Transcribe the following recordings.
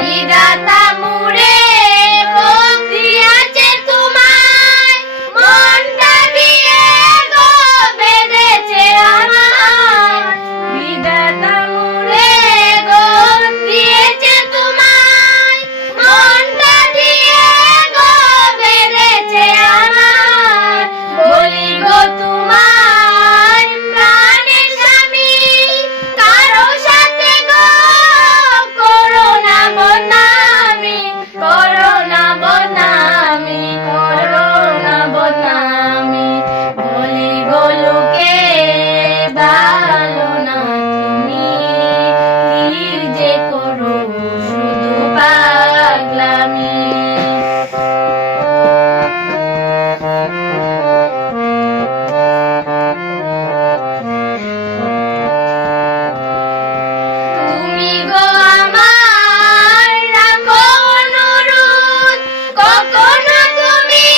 বিধাতা মুরে ভক্তি আছে তোমায়, মনটা দিয়ে গো বেঁধেছে আমায়। বিধাতা মুরে ভক্তি আছে তোমায়, মনটা দিয়ে গো বেঁধেছে আমায়। বলি গো তোমায় প্রাণের স্বামী, কারো সাথে গো করো না বদনামি, করো না বদনামি, করো না বদনামি। বলি গো লোকে ভালো না তুমি, কি যে করো শুধু পাগলামি। তুমি গো আমার রাখো অনুরোধ, কখনো তুমি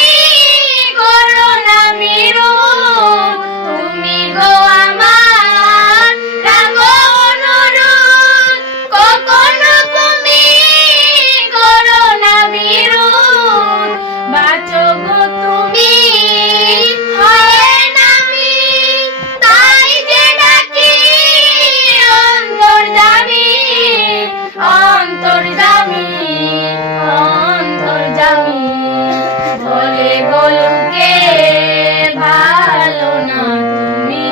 করো না বিরোধ। তুমি গো আমার রাখো অনুরোধ, কখনো তুমি করো না বিরোধ। বাঁচো গো তুমি হয়ে নামি, তাই যে ডাকি অন্তর্যামী, অন্তর্যামী, অন্তর্যামী। বলে গো লোকে ভালো না তুমি,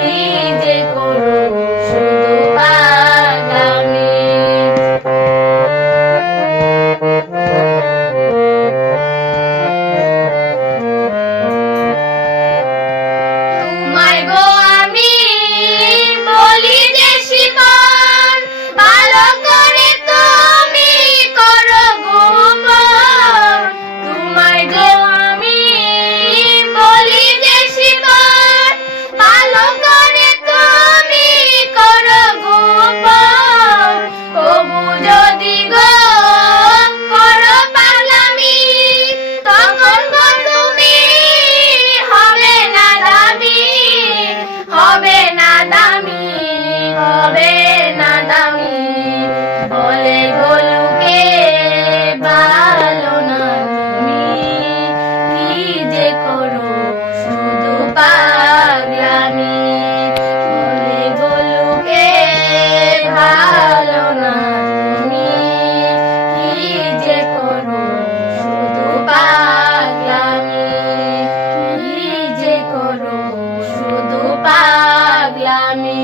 কি যে করো শুধু পাগলামি। তোমায় গো আমি বলি যে শিবন, ভালো করে তুমি করো গোপন। তোমায় গো আমি বলি যে শিবন, ভালো করে তুমি করো গোপন। কবু যদি গো করো পাগলামি, তখন গো তুমি হবে না দামি, হবে না দামি, হবে না দামি। বলে গো লোকে ভালো না তুমি, কি যে করো শুধু পাগলামি। বলে গো লোকে ভালো না তুমি, কি যে করো শুধু পাগলামি, কি যে করো শুধু পাগলামি।